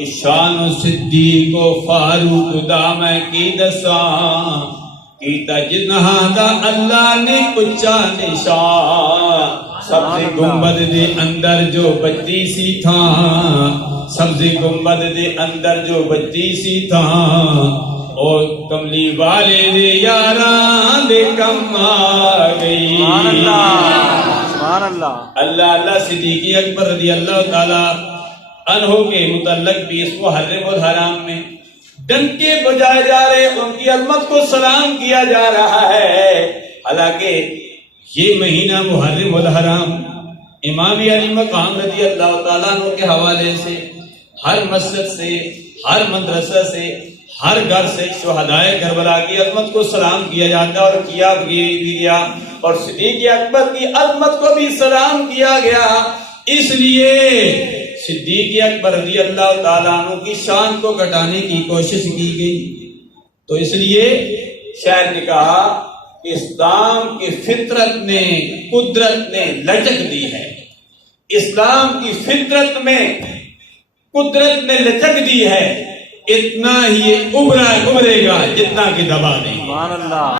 کہ شان و صدیق و فاروق دام کی دساں کیتا جنہا دا اللہ نے اچا نشان سبز گنبد دے اندر جو بچی سی تھا سبز گنبد دے اندر جو بچی سی تھا اور کملی والے دے یاران دے کم آ گئی سبحان اللہ اللہ صدیق اکبر رضی اللہ تعالی عنہ کے متعلق بھی اس محرم الحرام میں ڈنکے بجائے جا رہے، ان کی عظمت کو سلام کیا جا رہا ہے۔ حالانکہ یہ مہینہ محرم الحرام امام علی مقام رضی اللہ تعالیٰ عنہ کے حوالے سے ہر مسجد سے، ہر مدرسہ سے، ہر گھر سے شہدائے کربلا کی عظمت کو سلام کیا جاتا اور کیا بھی گیا، اور صدیق اکبر کی عظمت کو بھی سلام کیا گیا۔ اس لیے صدیق اکبر رضی اللہ تعالیٰ عنہ کی شان کو گھٹانے کی کوشش کی گئی، تو اس لیے شاعر نے کہا کہ اسلام کی فطرت نے، قدرت نے لچک دی ہے، اسلام کی فطرت میں قدرت نے لچک دی ہے، اتنا ہی ابھرے گا جتنا کہ دبا دیں۔ سبحان اللہ۔